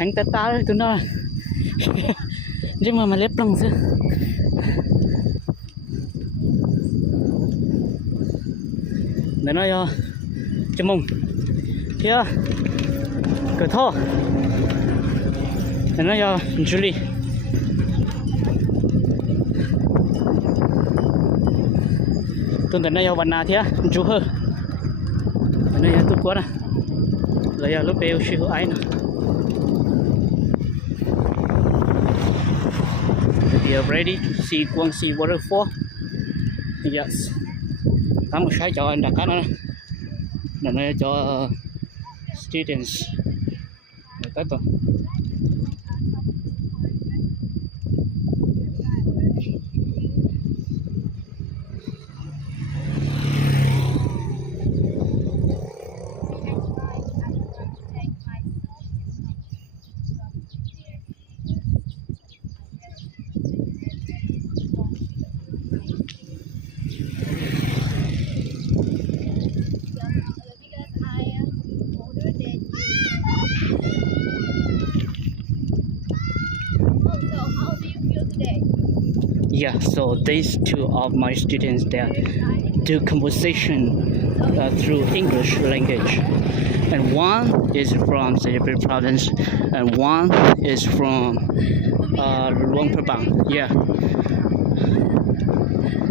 thằng ta ta tụi nó nhưng mà lép lòng chứ để nói cho mông kia cửa thô để nói cho Julie tuần tới nói cho bạn nào thế chú hơn để nói cho tôi quá nè lấy lúc bèo siêu ai nè we are ready to see Guangxi waterfall. Yes. Có một cái cho anh đặt cá nữa là nó cho students để tới tuần. Yeah, so these two of my students that do conversation through English language, and one is from Singapore province, and one is from Luang Prabang. Yeah,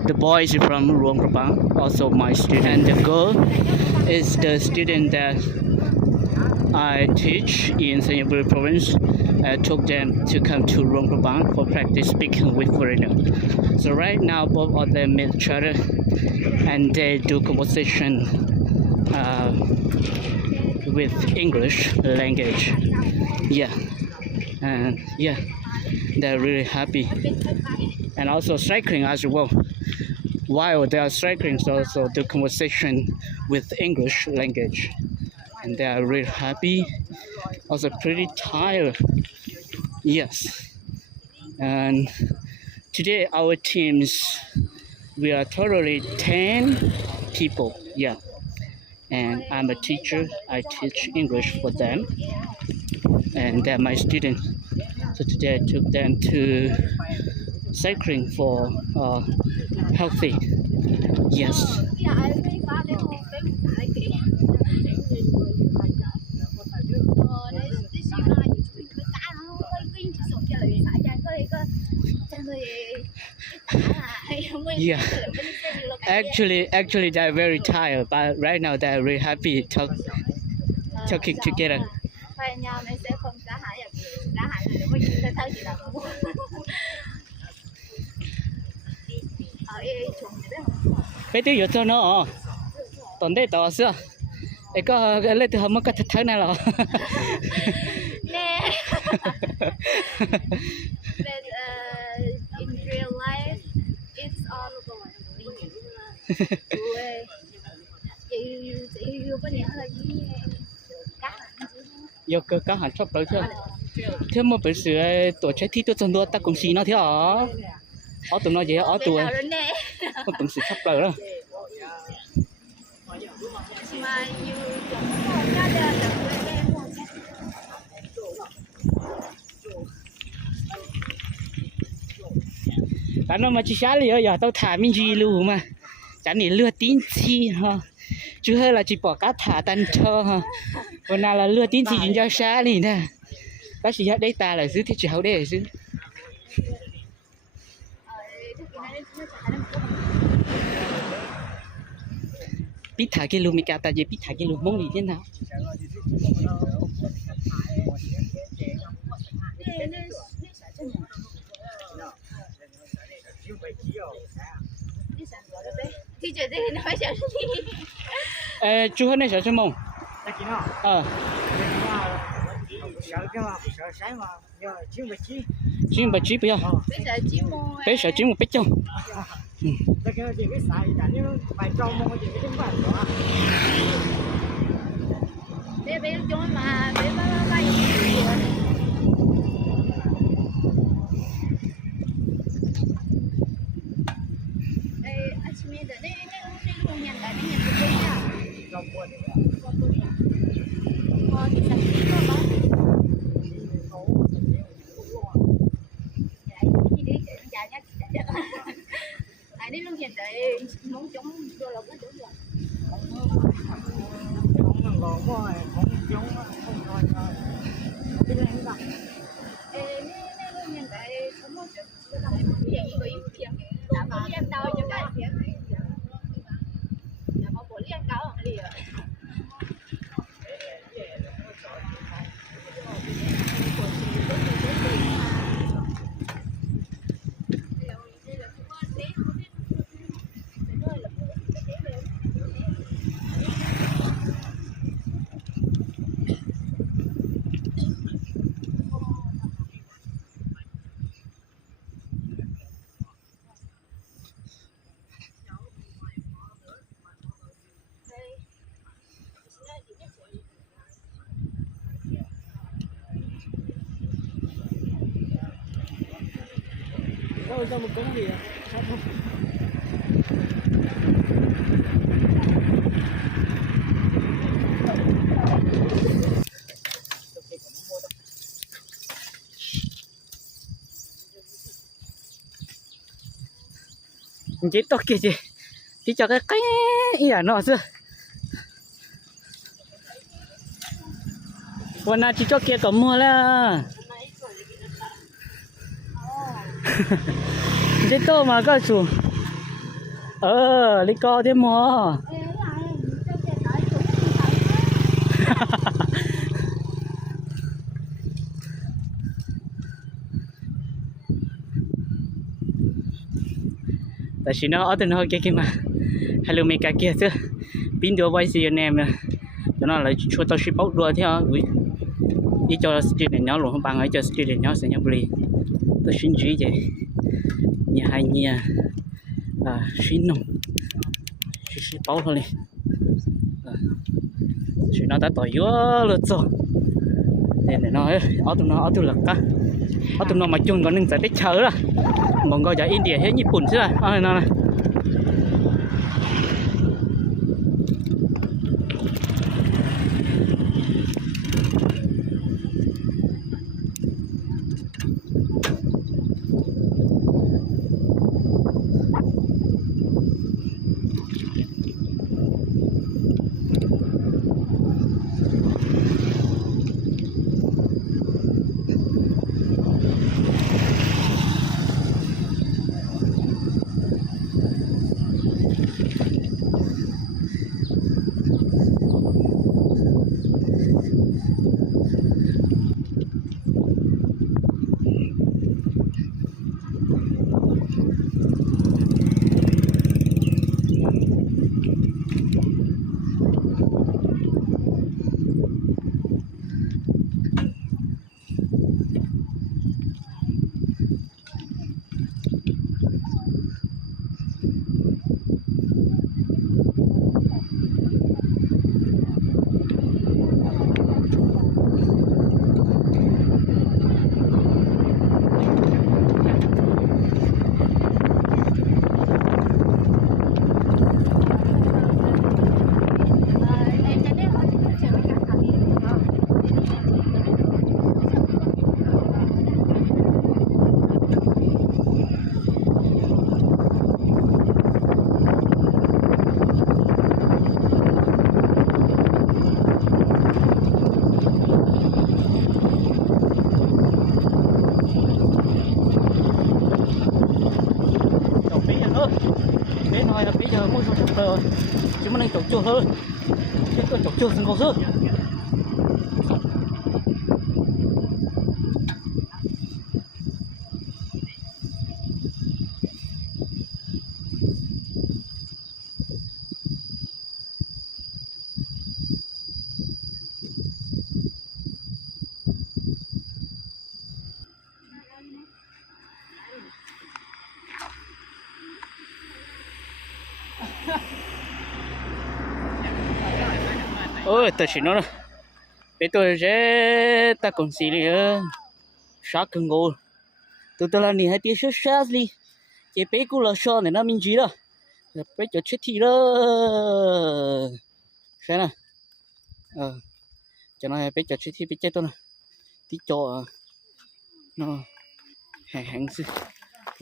the boy is from Luang Prabang, also my student, and the girl is the student that I teach in Singapore province. I took them to come to Luang Prabang for practice speaking with foreigner. So right now both of them meet each other and they do conversation with English language. Yeah, and yeah, they're really happy. And also cycling as well. While they are cycling, they also do conversation with English language. And they are really happy, also pretty tired. Yes, and today our teams, we are totally 10 people. Yeah, and I'm a teacher. I teach English for them, and they're my students. So today I took them to cycling for healthy. Yes. Yeah, actually they're very tired, but right now they're really happy talking together. Bây giờ cho nó tuần đây tao xưa ấy có lấy từ hôm có thấy này rồi nè but in real life it's all about you có nhớ là gì yêu cơ cá hẳn sắp tới chưa thế mà bây giờ tổ chức thi tôi chọn đua ta cũng xí nó thế hả ở tụi nó gì ở tụi có từng sự sắp tới đó tại nó mà chỉ sáng liền giờ tao thả mình gì luôn mà chẳng này lừa tín chi ha chứ hơi là chỉ bỏ cá thả tan cho ha còn nào là lừa tín chi chúng cho sáng liền nè bác sĩ đây ta là giữ thì chỉ hậu đây là giữ biết thả cái lùm cả ta chỉ biết thả cái lùm mông gì thế nào thì giờ đây nói sao đi chú hơn này sợ chứ mông chim bạch chí bây giờ bây giờ chim một bích châu bây giờ chúng mà bây Đâu ra một cống gì à? Chỉ tốt kia chị, chỉ cho cái ý à nó chứ. Hôm nay chỉ cho kia có mua là. Chỉ tô mà có chủ. Đi co thế mua. Tại vì nó ở trên hơi kia mà hello mấy cái kia chứ pin đua quay gì anh em nè cho nó là cho tao ship out đua theo đi cho street này nhau luôn không bằng ấy cho street này nhau sẽ nhau bì tôi xin chỉ vậy nhà hai nhà xin nông ship out thôi chuyện nó đã tỏi dứa luôn rồi nên nó ở tụi lực á ở tụi nó mà chung còn nên giải thích chờ đó bọn gọi cho India hết Nhật Bản chứ à nó này bên này là bây giờ mua số chục tờ chứ mà nên tổ chức hơn chứ còn tổ chức không có ôi tôi chỉ nói bây tôi sẽ ta còn gì nữa sát cưng ngô tôi là này hai tiếng sát đi chỉ bé cũng là sao này nó mình gì đó bé cho chết thì đó xem nè cho nó bé cho chết thì bé chết tôi nè tí cho nó hàng sư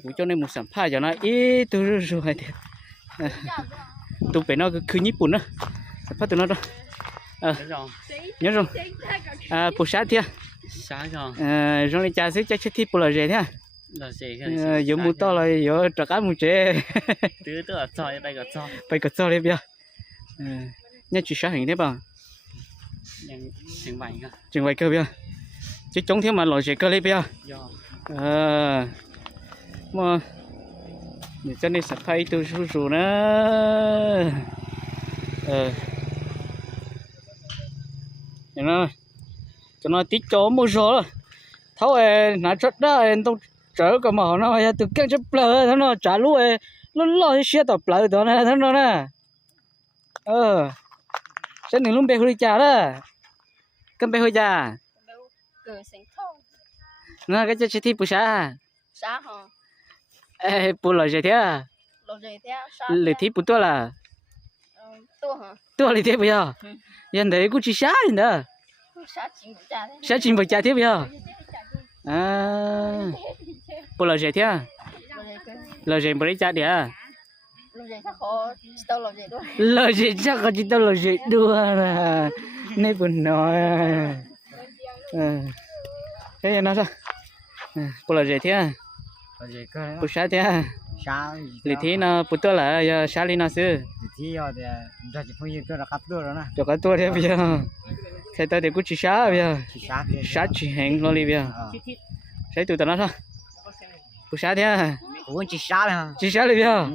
cũng cho nên một sản phẩm cho nó ít tôi rồi thì tụi bé nó cứ Nhật Bản đó sản phẩm tụi nó đó ờ Nhớ rồi. nhớ rồi bù sát thia Sáng rồi. rồi đi cha xí cha chết thịt bù là gì thia Là gì giờ mua to là giờ trả cá mua chế tứ tức là cho đây là cho. bây giờ cho đi bây nhớ chỉ sát hình thế bao Nhưng chừng vậy cơ. chừng vậy cơ bây chứ chống thiếu mà lòi gì cơ đi bây Do. mà để cho nên sắp thay từ su su nữa cho nó tí chỗ mua số rồi thấu nó rất đó tông trở cái mỏ nó từ cái chấp lờ nó trả lúa nó lo xe tập lờ đó nè nó nè sẽ đừng luôn bê hơi trả đó cân bê hơi trả cờ sinh thông nó cái chơi thi bù sa xã hả bù là gì thế lo gì thế xã lệ thi bù tua là tua hả tua lệ thế bây giờ hiện tại cũng chỉ xã nữa xã chính của cha đấy xã chính phải trả thế bây giờ bù là gì thế là gì mới trả đi à lo gì chắc khó tao lo gì đó là gì chắc có chỉ tao là gì đua là nên buồn nói thế nó sao bù là gì thế Là gì cơ. bù xã thế Sáng. lệ thế nó bù tua là xã lên nó xứ Thì rồi thì cho chị Phương Yên tôi là cắt tôi rồi nè. cho cái tua thế bây giờ thế tao thì cũng chỉ xã bây giờ Chỉ sáng thì. xã chỉ hẹn lo đi bây giờ sẽ tụi tao nó sao bù xã thế Cũng chỉ sáng thôi. chỉ xã đi bây giờ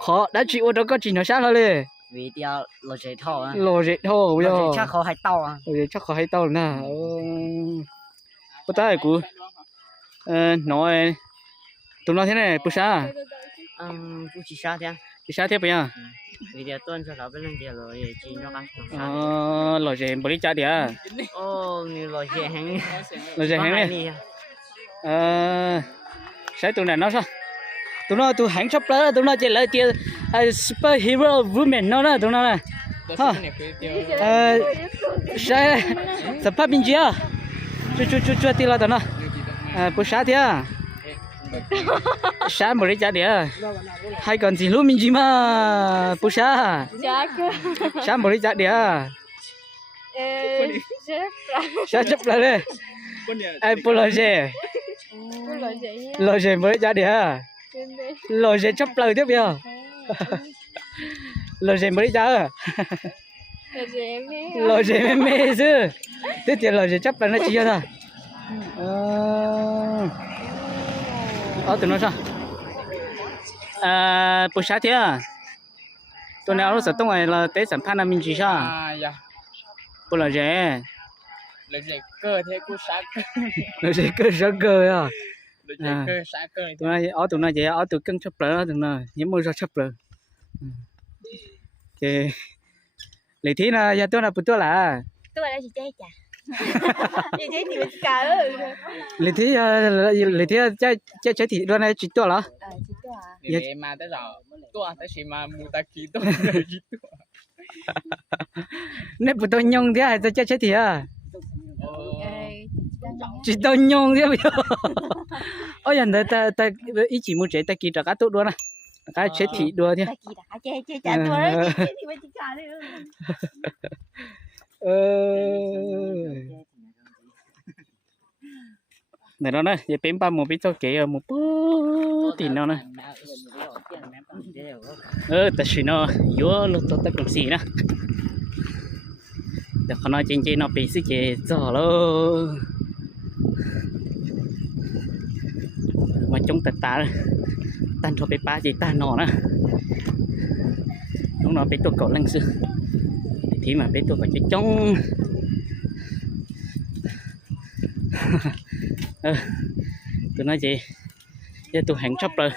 khó đã chịu ở đó có chỉ nó xã thôi đi Vì tiêu là gì thôi. lo dễ thôi bây giờ Chắc khó hay tao à. rồi chắc có hay tao nè bữa tay của nói tụi nó thế này bữa sáng Cũng chỉ sáng thôi. chỉ sáng thế bây giờ Vì tiêu tuần cho nó bên kia rồi chỉ nó cắt. lo dễ bữa đi trả đi à Ô như là gì hẹn. lo dễ hẹn đi sẽ tụi này nó sao tụi hẹn sắp tới tụi nó chỉ là tiền superhero women nó nè tụi nó nè ha sẽ sắp phát bên kia chú tiền là tụi nó bữa sáng thế à sáng mới trả đĩa hay còn gì luôn mình gì mà bữa sáng sáng mới trả đĩa sáng chấp lại đây ai bữa lo gì mới trả đĩa lo gì chấp lại tiếp giờ lo gì mới trả lo gì mê chứ tiếp theo lo gì chấp lại nó chỉ cho thôi tụi nó sao bữa sáng thế à tụi nào nó sợ tông này là tế sản phẩm là mình chỉ sao Dạ. bữa là gì Là gì cơ thế cũng sáng. là gì cơ sáng cơ à Là gì cơ sáng cơ. tụi nó vậy tụi cân chấp lỡ tụi nó nhắm môi ra chấp lỡ thì lý thế là giờ tôi là bữa tôi là là gì chơi chả gì chơi thì mình cả lý thế chơi thì luôn này chỉ tôi là chỉ tua à Vì mà tới giờ tua tới khi mà mua ta ký tua. nếu bữa tôi nhông thế à tôi chơi thì à chỉ tôi nhông thế bây giờ ôi giờ ta ý chỉ muốn chơi ta kỹ cho cá tốt luôn à cái chơi thì đua thế chơi chả tua đấy thì mình chỉ cả đấy này đó nè giờ bém ba một biết cho kỹ một bữa tiền nó nè ta xin nó vô lúc tôi ta cũng xì nè để họ nói trên nó bị sức chế gió luôn mà trong tật ta tan cho bé ba gì ta nọ nè lúc nó bé tôi cậu lăng sư thì mà bé tôi phải chơi trong tôi nói gì giờ tôi hẹn sắp rồi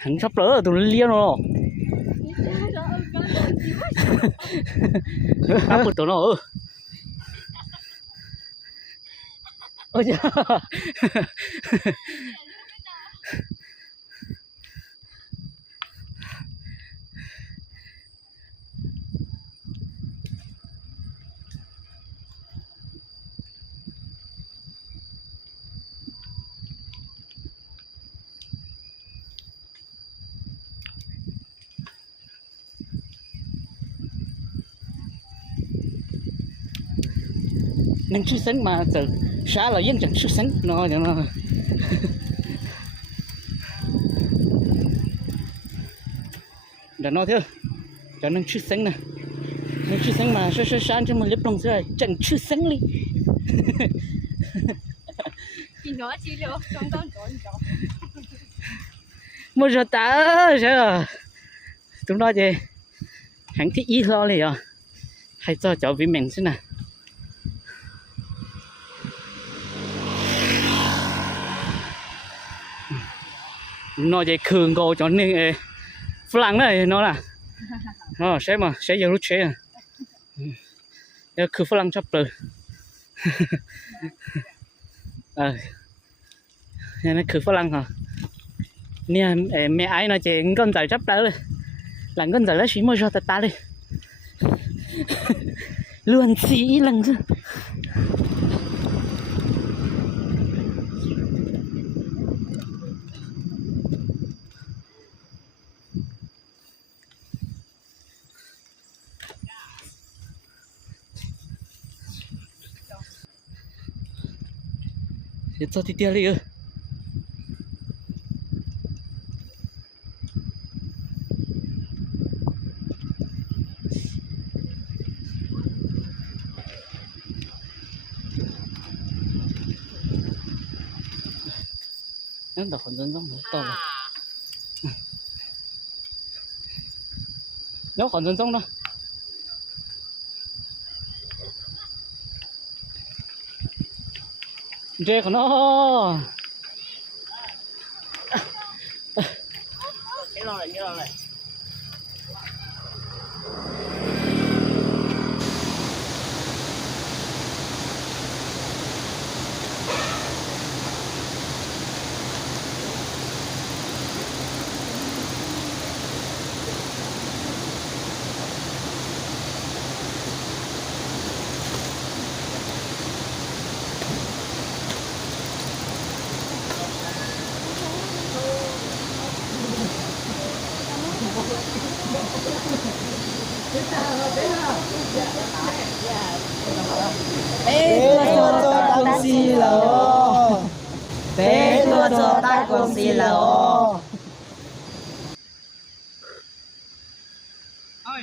hẹn sắp rồi tôi liên rồi apa tu no oh ya nên xuất sinh mà từ xã là dân chẳng xuất sinh nó cho nó đã nói thế cho nên xuất sinh nè nên xuất sinh mà sẽ sáng cho mình lấp lòng rồi chẳng xuất sinh đi thì nó chỉ được trong con chó một giờ ta rồi chúng nó gì hẳn thích ý lo này à hay cho cháu với mình xem nào nó vậy cường cô cho nên Phlang này nó là sẽ mà sẽ giờ lúc chế à giờ cứ Phlang chấp rồi nó cứ Phlang hả nè mẹ ai nó chỉ con giải chấp đó là con giải nó chỉ mua cho ta đi luôn xí lần chứ để cho thì đi ư nó đọc còn dân giống nữa to rồi nó còn dân giống đó dê của nó cái lo này Bé tua cho ta xì lỗ. Bé tua cho ta con xì lỗ. ơi